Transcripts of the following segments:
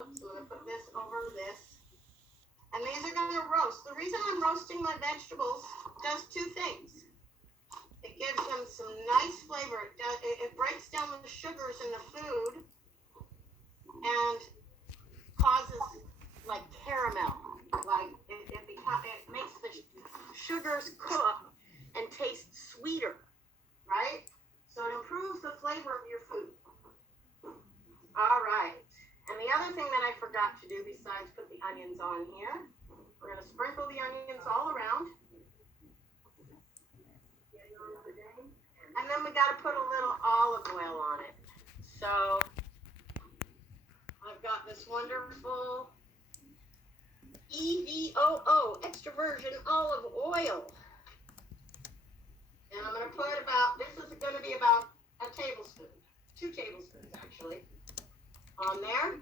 I'm gonna put this over this. And these are gonna roast. The reason I'm roasting my vegetables does two things. It gives them some nice flavor. It breaks down the sugars in the food and causes like caramel. Like it makes the sugars cook and taste sweeter, right? So it improves the flavor of your food. All right. And the other thing that I forgot to do besides put the onions on here, we're going to sprinkle the onions all around. And then we got to put a little olive oil on it. So I've got this wonderful EVOO, extra virgin olive oil. And I'm going to put this is going to be about a tablespoon, 2 tablespoons actually, on there.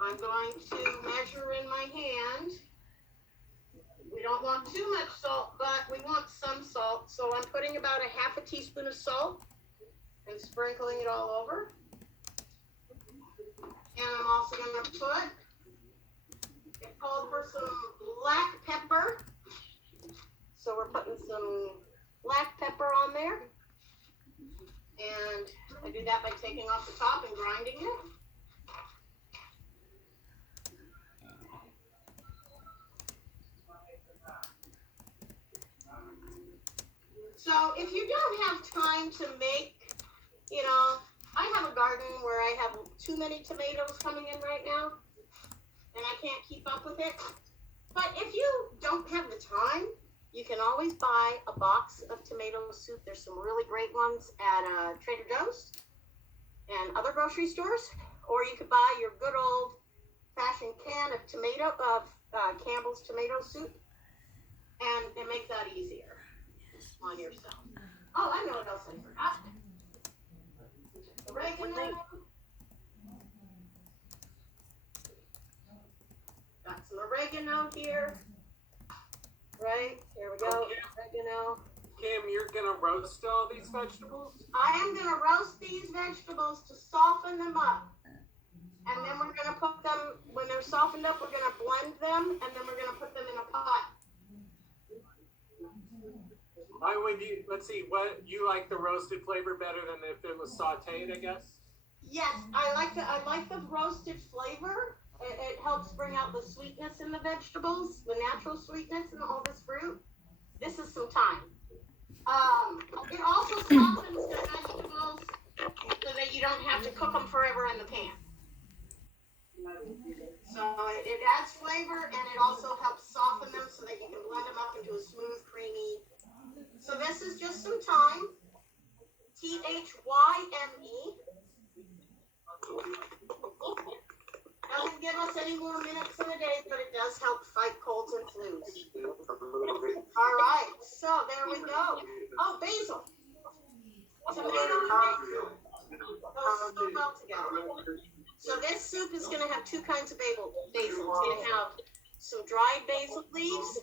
I'm going to measure in my hand. We don't want too much salt, but we want some salt. So I'm putting about a half a teaspoon of salt and sprinkling it all over. And I'm also going to put, it called for some black pepper. So we're putting some black pepper on there. And I do that by taking off the top and grinding it. So if you don't have time to make, I have a garden where I have too many tomatoes coming in right now, and I can't keep up with it. But if you don't have the time, you can always buy a box of tomato soup. There's some really great ones at Trader Joe's and other grocery stores, or you could buy your good old-fashioned can of Campbell's tomato soup, and it makes that easier on yourself. Oh, I know what else I forgot. Oregano. Got some oregano here. Right, here we go. Oregano. Kim, you're gonna roast all these vegetables? I am gonna roast these vegetables to soften them up. And then we're gonna put them, when they're softened up, we're gonna blend them, and then we're gonna put them in a pot. Why would you, let's see, what, you like the roasted flavor better than if it was sauteed, I guess? Yes, I like the roasted flavor. It helps bring out the sweetness in the vegetables, the natural sweetness in all this fruit. This is some time. It also softens the vegetables so that you don't have to cook them forever in the pan. So it adds flavor, and it also helps soften them so that you can blend them up into a smooth, creamy. So this is just some thyme, THYME. Doesn't give us any more minutes in a day, but it does help fight colds and flus. All right, so there we go. Oh, basil. Tomato and basil. Goes so well together. So this soup is going to have 2 kinds of basil. It's going to have some dried basil leaves,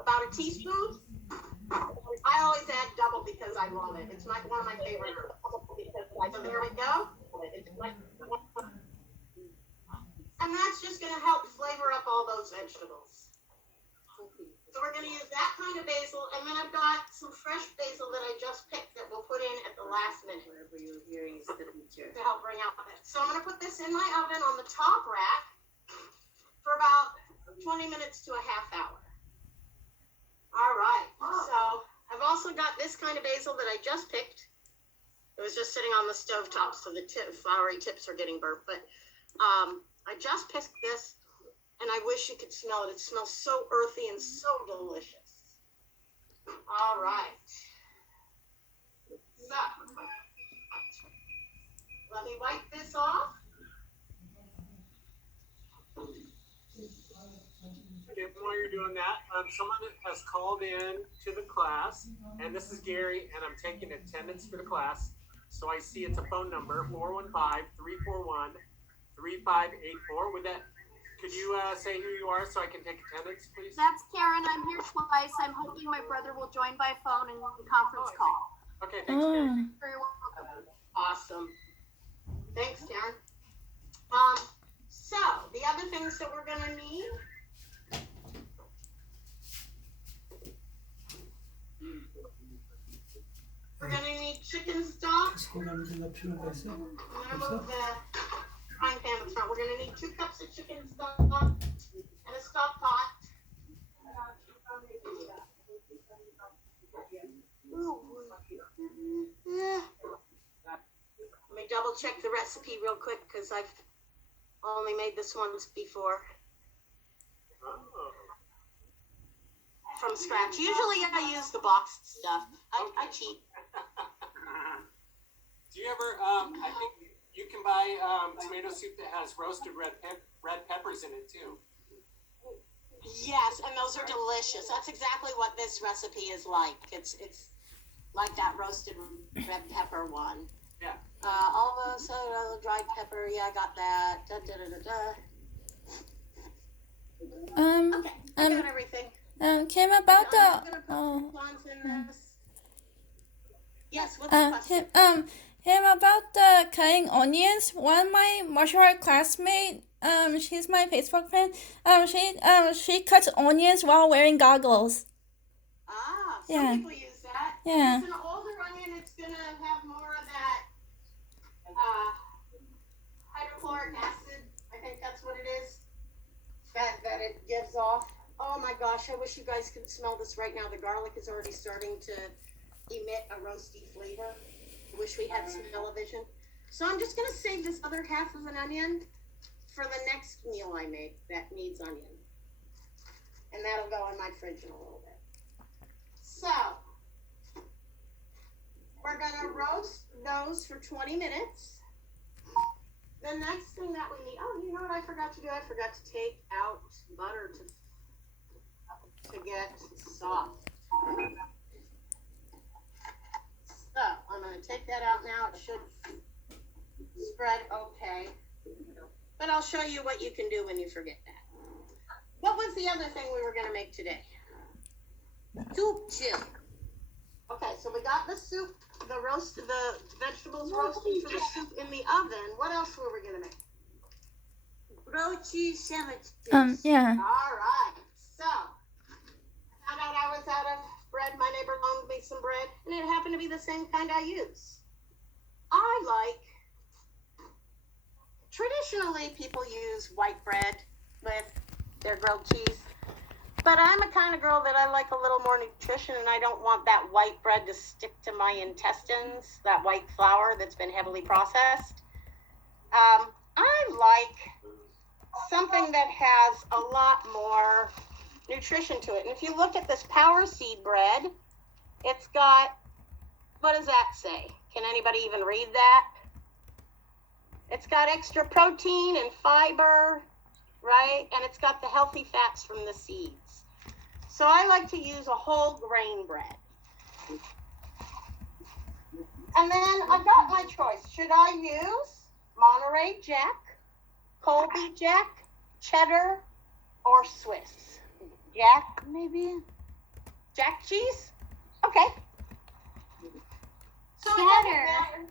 about a teaspoon. I always add double because I love it. It's one of my favorite herbs. So there we go. And that's just going to help flavor up all those vegetables. So we're going to use that kind of basil, and then I've got some fresh basil that I just picked that we'll put in at the last minute to help bring out it. So I'm going to put this in my oven on the top rack for about 20 minutes to a half hour. All right, so I've also got this kind of basil that I just picked. It was just sitting on the stovetop, so the floury tips are getting burnt. But I just picked this, and I wish you could smell it. It smells so earthy and so delicious. All right. So, let me wipe this off. And while you're doing that, someone has called in to the class, and this is Gary, and I'm taking attendance for the class. So I see it's a phone number, 415-341-3584. Could you say who you are so I can take attendance, please? That's Karen. I'm here twice. I'm hoping my brother will join by phone and conference call. Okay, thanks, Gary. Very welcome. Awesome. Thanks, Karen. So the other things that we're gonna need. We're gonna need chicken stock. I'm gonna move the frying pan in front. We're gonna need 2 cups of chicken stock and a stock pot. Let me double check the recipe real quick because I've only made this once before Oh. from scratch. Usually I use the boxed stuff. I cheat. Do you ever? I think you can buy tomato soup that has roasted red peppers in it too. Yes, and those are delicious. That's exactly what this recipe is like. It's like that roasted red pepper one. Yeah. Also dried pepper. Yeah, I got that. Da, da, da, da, da. Okay, I got everything. Kim, about I'm gonna put some plants in this. Yes, what's the question? Kim, about the cutting onions. One of my martial art classmate, she's my Facebook friend. She cuts onions while wearing goggles. Some Yeah. people use that. Yeah. If it's an older onion, it's gonna have more of that hydrochloric acid. I think that's what it is. That it gives off. Oh my gosh, I wish you guys could smell this right now. The garlic is already starting to emit a roasty flavor. I wish we had smell-o-vision. So I'm just gonna save this other half of an onion for the next meal I make that needs onion. And that'll go in my fridge in a little bit. So, we're gonna roast those for 20 minutes. The next thing that we need, oh, you know what I forgot to do? I forgot to take out butter to get soft. So, I'm gonna take that out now. It should spread okay. But I'll show you what you can do when you forget that. What was the other thing we were gonna make today? Soup chili. Okay, so we got the soup, the vegetables roasting for the soup in the oven. What else were we gonna make? Grilled cheese sandwiches. Yeah. All right. So, I found out I was out of bread. My neighbor loaned me some bread, and it happened to be the same kind I use. Traditionally, people use white bread with their grilled cheese. But I'm a kind of girl that I like a little more nutrition, and I don't want that white bread to stick to my intestines, that white flour that's been heavily processed. I like something that has a lot more nutrition to it. And if you look at this Power Seed bread, it's got, what does that say? Can anybody even read that? It's got extra protein and fiber, right? And it's got the healthy fats from the seeds. So I like to use a whole grain bread. And then I've got my choice. Should I use Monterey Jack, Colby Jack, cheddar, or Swiss? Jack, maybe? Jack cheese? Okay. So it doesn't matter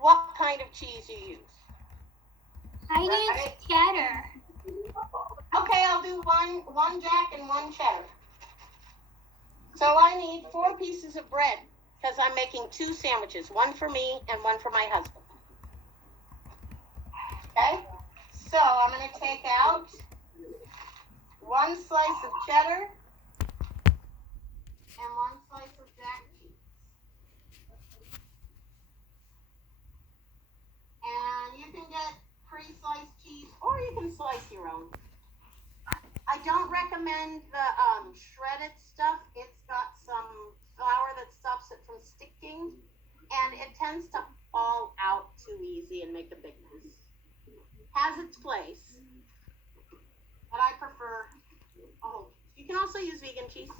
what kind of cheese you use. I use cheddar. Okay, I'll do one Jack and one cheddar. So I need 4 pieces of bread because I'm making 2 sandwiches, one for me and one for my husband. Okay, so I'm going to take out 1 slice of cheddar and 1 slice of Jack cheese. And you can get pre-sliced cheese, or you can slice your own. I don't recommend the shredded stuff. It's got some flour that stops it from sticking, and it tends to fall out too easy and make a big mess. Has its place, but I prefer a whole cheese. You can also use vegan cheese.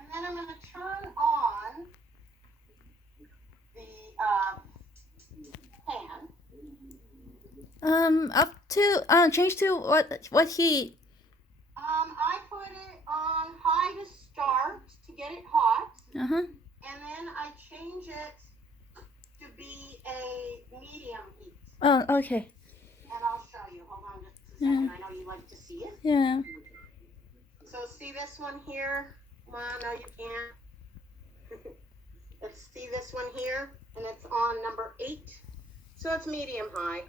And then I'm going to turn on the pan. Up to change to what heat? I put it on high to start to get it hot, Uh-huh. and then I change it to be a medium heat. Oh, okay. And I'll show you. Hold on just a second. I know you like to see it. Yeah. So see this one here? Well, no, you can't. Let's see this one here, and it's on number 8. So it's medium high.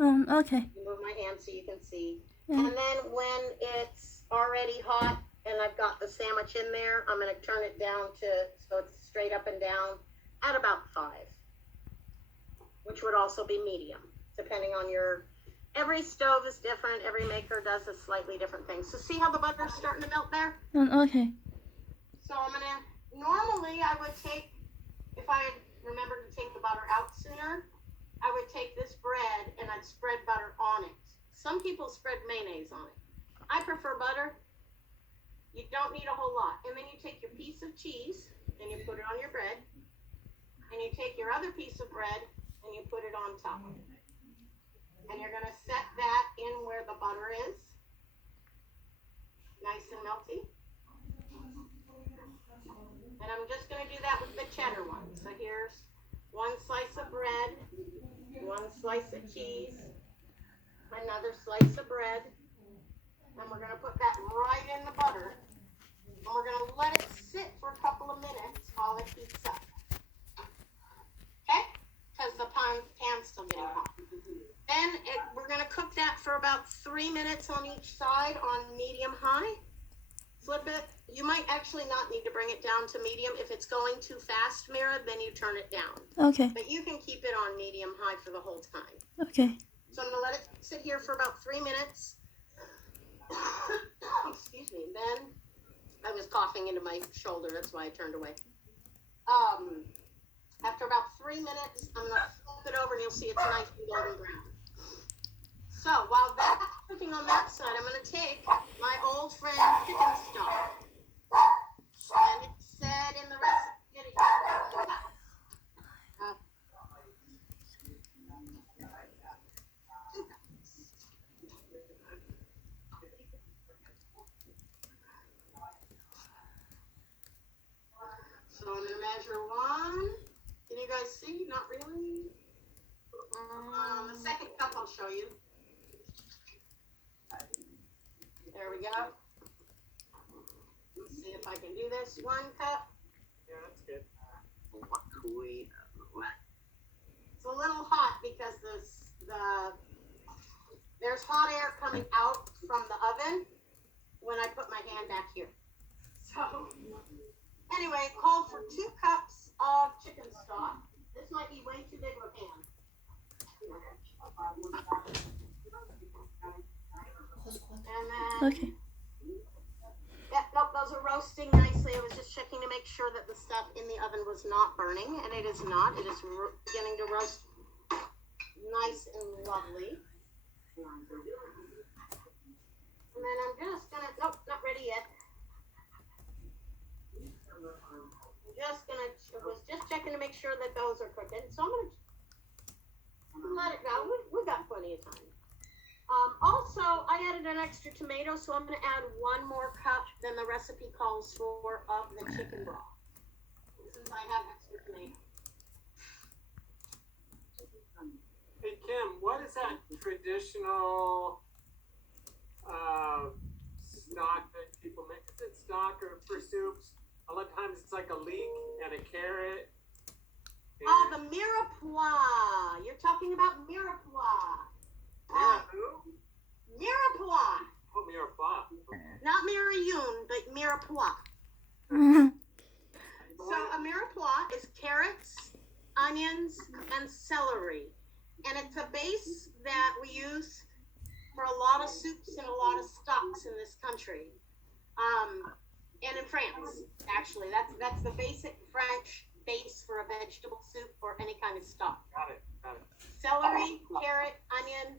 Okay. Move my hand so you can see. Yeah. And then when it's already hot and I've got the sandwich in there, I'm going to turn it down to so it's straight up and down at about 5, which would also be medium, depending on your. Every stove is different. Every maker does a slightly different thing. So see how the butter's starting to melt there? Okay. So I'm gonna, normally I would take, if I had remembered to take the butter out sooner, I would take this bread and I'd spread butter on it. Some people spread mayonnaise on it. I prefer butter. You don't need a whole lot. And then you take your piece of cheese and you put it on your bread. And you take your other piece of bread and you put it on top of it. And you're gonna set that in where the butter is. Nice and melty. And I'm just going to do that with the cheddar one. So here's 1 slice of bread, 1 slice of cheese, another slice of bread. And we're going to put that right in the butter. And we're going to let it sit for a couple of minutes while it heats up. Okay? Because the pan's still getting hot. Then we're going to cook that for about 3 minutes on each side on medium high. Flip it. You might actually not need to bring it down to medium. If it's going too fast, Mira, then you turn it down. Okay. But you can keep it on medium high for the whole time. Okay. So I'm going to let it sit here for about 3 minutes. Excuse me. Then I was coughing into my shoulder. That's why I turned away. After about 3 minutes, I'm going to flip it over and you'll see it's nice and golden brown. So while that's cooking on that side, I'm going to take my old friend chicken stock. And it said in the recipe, so I'm going to measure 1. Can you guys see? Not really. The second cup I'll show you. There we go. Let's see if I can do this. 1 cup. Yeah, that's good. It's a little hot because there's hot air coming out from the oven when I put my hand back here. So anyway, called for 2 cups of chicken stock. This might be way too big of a pan. And then, Okay. yeah, nope, those are roasting nicely. I was just checking to make sure that the stuff in the oven was not burning, and it is not. It is beginning to roast nice and lovely. And then I'm just gonna, nope, not ready yet. Was just checking to make sure that those are cooking. So I'm gonna let it go. We got plenty of time. Also, I added an extra tomato, so I'm going to add 1 more cup than the recipe calls for of the chicken broth, since I have extra tomato. Hey Kim, what is that traditional stock that people make? Is it stock or for soups? A lot of times it's like a leek and a carrot. The mirepoix. You're talking about mirepoix. Who? Mirepoix. Oh, mirepoix. Not Mirayun, but mirepoix. So a mirepoix is carrots, onions, and celery. And it's a base that we use for a lot of soups and a lot of stocks in this country. And in France, actually. That's the basic French base for a vegetable soup or any kind of stock. Got it. Celery, carrot, onion,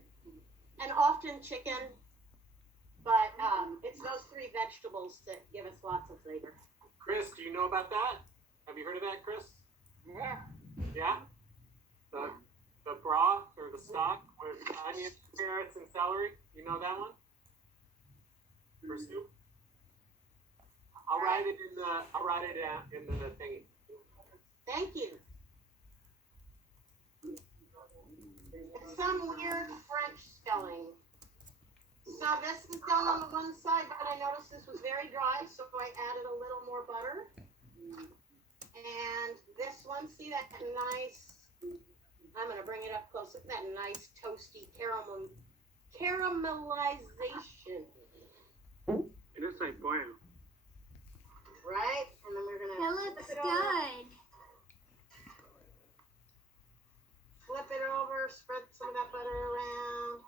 and often chicken. But it's those 3 vegetables that give us lots of flavor. Chris, do you know about that? Have you heard of that, Chris? Yeah. Yeah? The broth or the stock with onions, carrots, and celery. You know that one? For soup? I'll write it in the thingy. Thank you. So this is done on the one side, but I noticed this was very dry, so I added a little more butter. And this one, see that nice, I'm gonna bring it up close, that nice toasty caramelization, It is like bueno. right? And then we're It gonna looks flip it over, good. flip it over, spread some of that butter around.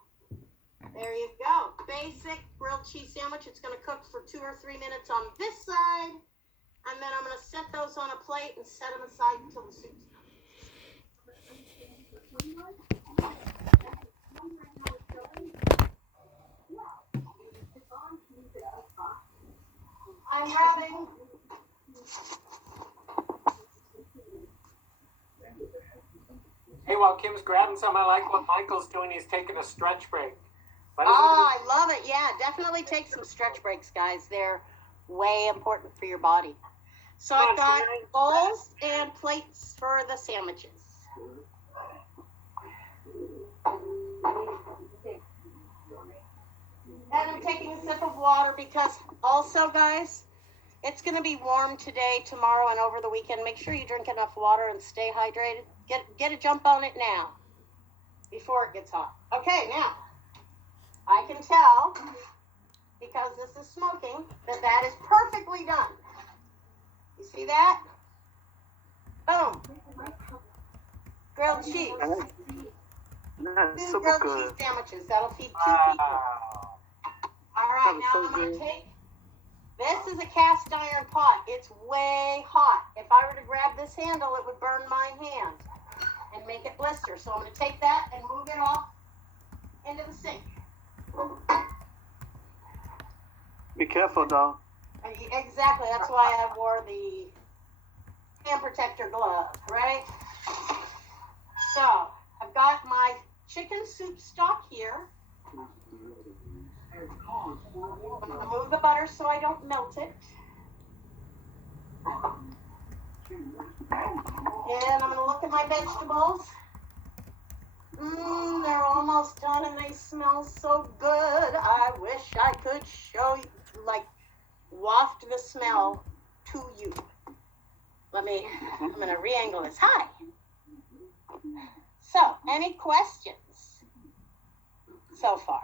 There you go. Basic grilled cheese sandwich. It's gonna cook for 2 or 3 minutes on this side. And then I'm gonna set those on a plate and set them aside until the soup's done. I'm grabbing. Hey, while Kim's grabbing some, I like what Michael's doing. He's taking a stretch break. What is Oh, I love it. Yeah, definitely take some stretch breaks, guys. They're way important for your body. So I've got bowls and plates for the sandwiches. And I'm taking a sip of water because also, guys, it's going to be warm today, tomorrow, and over the weekend. Make sure you drink enough water and stay hydrated. Get a jump on it now before it gets hot. Okay, now, I can tell, because this is smoking, that is perfectly done. You see that? Boom. Grilled cheese. That's 2 so grilled good. cheese sandwiches. That'll feed 2 Wow. people. All right, That now was I'm so going to good. take, this is a cast iron pot. It's way hot. If I were to grab this handle, it would burn my hand and make it blister. So I'm going to take that and move it off into the sink. Be careful, though. Exactly, that's why I wore the hand protector gloves, right? So, I've got my chicken soup stock here. I'm gonna move the butter so I don't melt it. And I'm gonna look at my vegetables. They're almost done and they smell so good. I wish I could show you, like, waft the smell to you. I'm gonna re-angle this. Hi. So, any questions so far?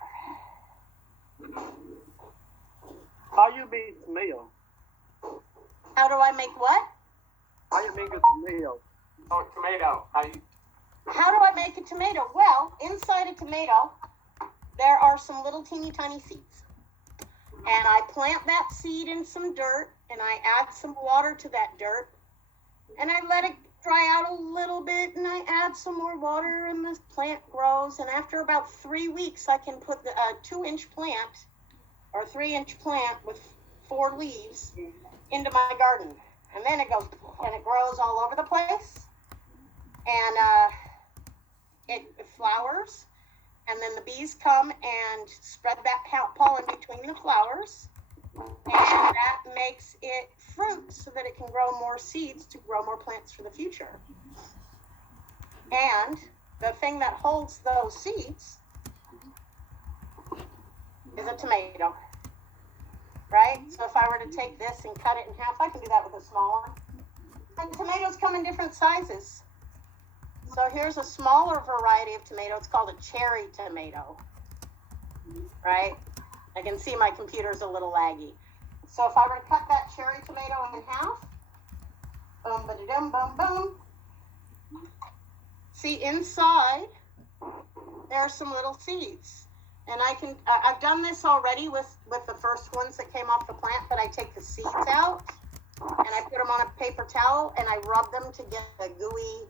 How you make tomato? How do I make what? How you make a tomato? Oh, tomato. How do I make a tomato? Well, inside a tomato, there are some little teeny tiny seeds. And I plant that seed in some dirt, and I add some water to that dirt, and I let it dry out a little bit, and I add some more water, and the plant grows. And after about 3 weeks, I can put the 2-inch plant or 3-inch plant with 4 leaves into my garden. And then it goes, and it grows all over the place, and it flowers. And then the bees come and spread that pollen between the flowers. And that makes it fruit so that it can grow more seeds to grow more plants for the future. And the thing that holds those seeds is a tomato. Right? So if I were to take this and cut it in half, I can do that with a small one. And tomatoes come in different sizes. So here's a smaller variety of tomato. It's called a cherry tomato, right? I can see my computer's a little laggy. So if I were to cut that cherry tomato in half, boom, ba-da-dum, boom, boom. See, inside, there are some little seeds. And I've done this already with the first ones that came off the plant, but I take the seeds out, and I put them on a paper towel, and I rub them to get the gooey.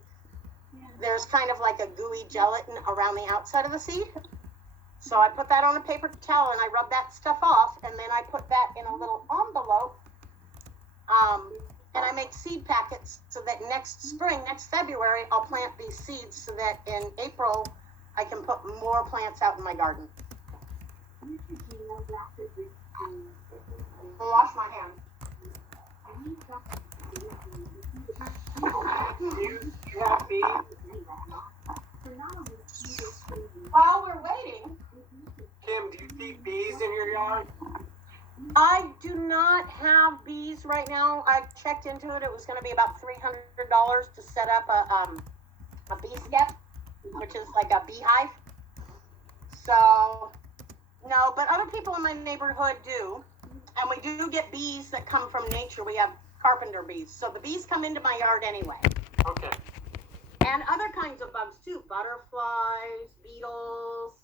There's kind of like a gooey gelatin around the outside of the seed. So I put that on a paper towel and I rub that stuff off, and then I put that in a little envelope. And I make seed packets so that next spring, next February, I'll plant these seeds so that in April I can put more plants out in my garden. I'll wash my hands. You have beef? While we're waiting, Kim, do you see bees in your yard? I do not have bees right now. I checked into it. It was gonna be about $300 to set up a bee skep, which is like a beehive. So, no, but other people in my neighborhood do. And we do get bees that come from nature. We have carpenter bees. So the bees come into my yard anyway. Okay. And other kinds of bugs too. Butterflies, beetles.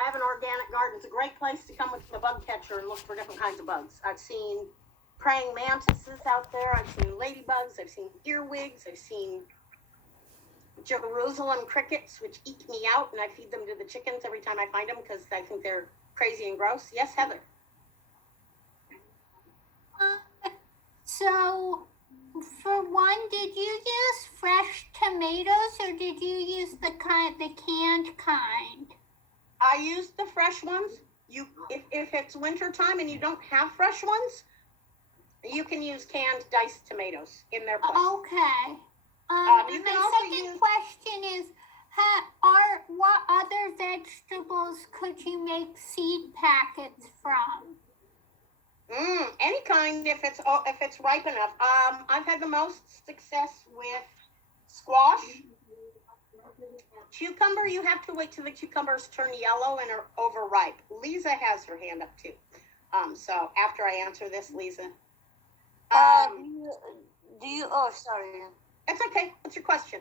I have an organic garden. It's a great place to come with the bug catcher and look for different kinds of bugs. I've seen praying mantises out there. I've seen ladybugs. I've seen earwigs. I've seen Jerusalem crickets, which eke me out, and I feed them to the chickens every time I find them because I think they're crazy and gross. Yes, Heather. So, for one, did you use fresh tomatoes or did you use the canned kind? I use the fresh ones. If it's winter time and you don't have fresh ones, you can use canned diced tomatoes in their place. Okay. you And can my also second use- question is, what other vegetables could you make seed packets from? Any kind if it's ripe enough. I've had the most success with squash. Cucumber, you have to wait till the cucumbers turn yellow and are overripe. Lisa has her hand up too. So after I answer this, Lisa. Do you, oh, sorry. It's okay. What's your question?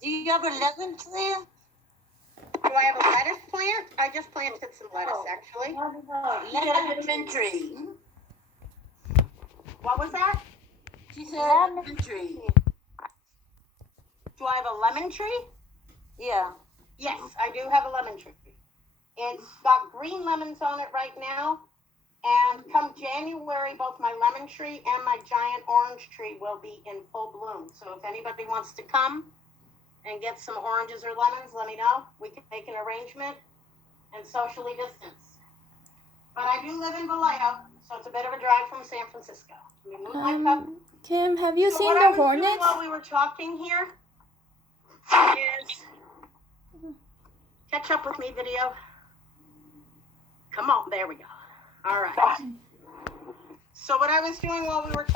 Do you have a lemon tree? Do I have a lettuce plant? I just planted some lettuce actually. Lemon tree. What was that? She said lemon tree. Do I have a lemon tree? Yeah. Yes, I do have a lemon tree. It's got green lemons on it right now. And come January, both my lemon tree and my giant orange tree will be in full bloom. So if anybody wants to come and get some oranges or lemons, let me know. We can make an arrangement and socially distance. But I do live in Vallejo, so it's a bit of a drive from San Francisco. Let me move my cup. Kim, have you So seen what the I was doing hornets? while we were talking here is catch up with me video. Come on, there we go. All right. So what I was doing while we were talking